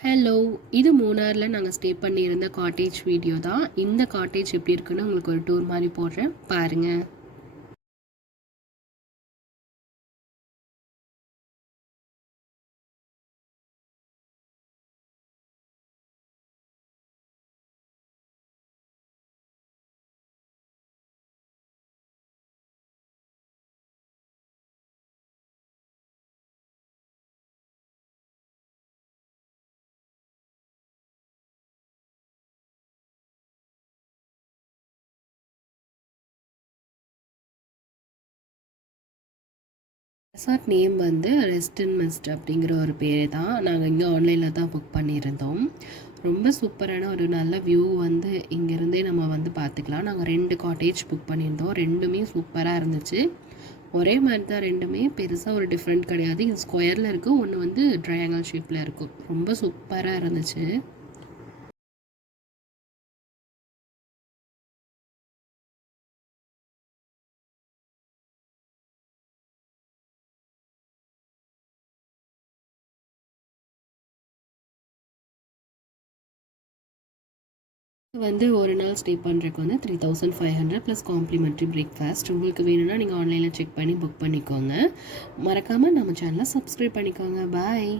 Hello! இது மூணார்ல நாங்க stay பண்ணியிருந்த காட்டேஜ் வீடியோ தான். இந்த காட்டேஜ் எப்படி இருக்குன்னு உங்களுக்கு ஒரு டூர் மாரி போடுறேன். பாருங்க. ரெசார்ட் நேம் வந்து ரெஸ்ட் அண்ட் மெஸ்ட் அப்படிங்கிற ஒரு பேர் தான். நாங்கள் இங்கே ஆன்லைனில் தான் புக் பண்ணியிருந்தோம். ரொம்ப சூப்பரான ஒரு நல்ல வியூ வந்து இங்கேருந்தே நம்ம வந்து பார்த்துக்கலாம். நாங்கள் 2 காட்டேஜ் புக் பண்ணியிருந்தோம். 2மே சூப்பராக இருந்துச்சு. ஒரே மாதிரி தான் 2மே. பெருசாக ஒரு டிஃப்ரெண்ட் கிடையாது. இது ஸ்கொயரில் இருக்குது. ஒன்று வந்து ட்ரையாங்கிள் ஷேப்பில் இருக்கும். ரொம்ப சூப்பராக இருந்துச்சு. வந்து ஒரு நாள் ஸ்டே பண்ணுறதுக்கு வந்து 3500 ப்ளஸ் காம்ப்ளிமெண்ட்ரி பிரேக்ஃபாஸ்ட். உங்களுக்கு வேணும்னா நீங்கள் ஆன்லைனில் செக் பண்ணி புக் பண்ணிக்கோங்க. மறக்காமல் நம்ம சேனலை சப்ஸ்கிரைப் பண்ணிக்கோங்க. பாய்.